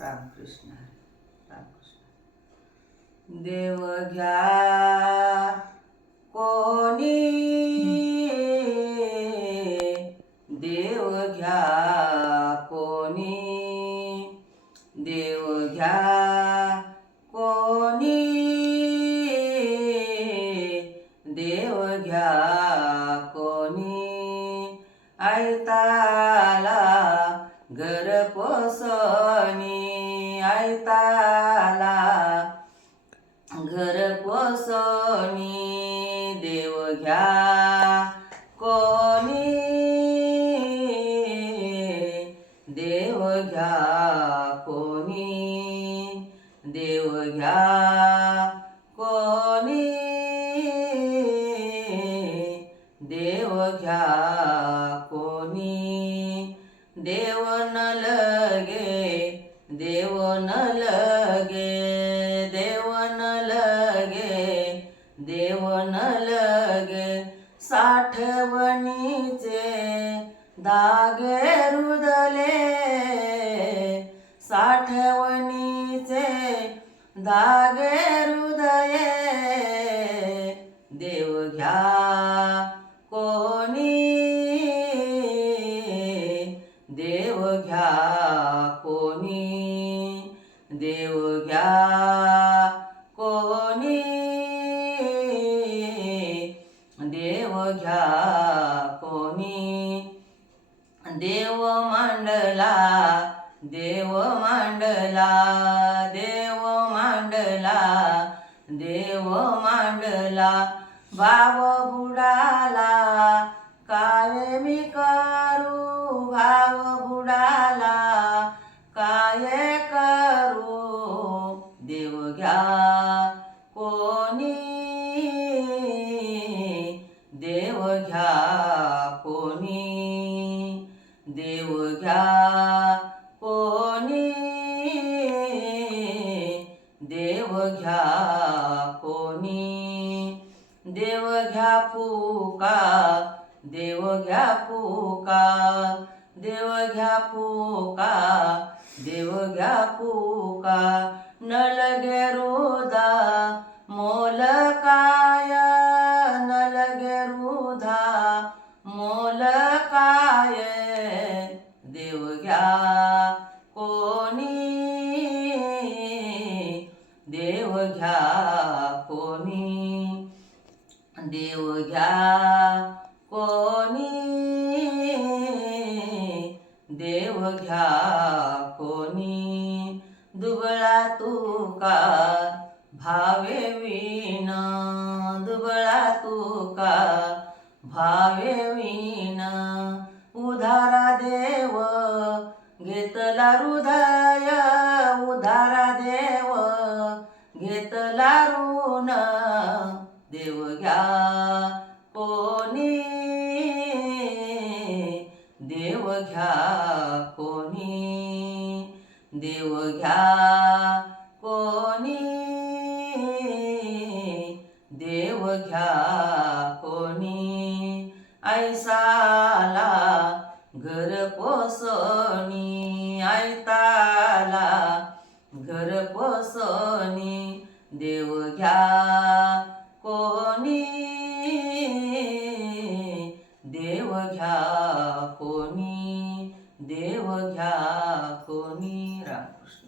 रामकृष्ण रामकृष्ण. देव घ्या कोणी, देव घ्या कोणी, देव घ्या कोणी, देव घ्या कोणी. ऐताला घर पोसणी, ऐताला घर पोसणी. देव घ्या कोणी, देव घ्या कोणी, देव घ्या कोणी, देव घ्या कोणी. देव न लगे, देव न लगे, देव न लगे, देव न लगे. साठवणीचे धागे रुदले, साठवणीचे धागे रुदये. देव घ्या कोणी, देव घ्या कोणी, देव घ्या कोणी, देव घ्या कोणी. देव मांडला, देव मांडला, देव मांडला, देव मांडला. भाव बुडाला काय मी करू, भाव बुडाला काय करू. देव घ्या कोणी, देव घ्या कोणी, देव घ्या कोणी, देव घ्या कोणी. देव घ्या फुका, देव घ्या फुका, देव घ्या फुका, देव घ्या फुका. न लगे रुधा मोल काय, न लगे रुधा मोल काय. देव घ्या कोणी, देव घ्या कोणी, देव घ्या कोणी, देव घ्या कोणी. दुबळा तुका भावे विण, दुबळा तुका भावे विण. उधारा देव घेतला हृदय, उधारा देव घेतला ऋण. देव घ्या कोणी, देव घ्या कोणी, देव घ्या कोणी, देव घ्या कोणी. ऐसाला घर पोसणी, ऐताला घर पोसणी. देव घ्या कोणी, देव घ्या कोणी, देव घ्या कोणी. रामकृष्ण.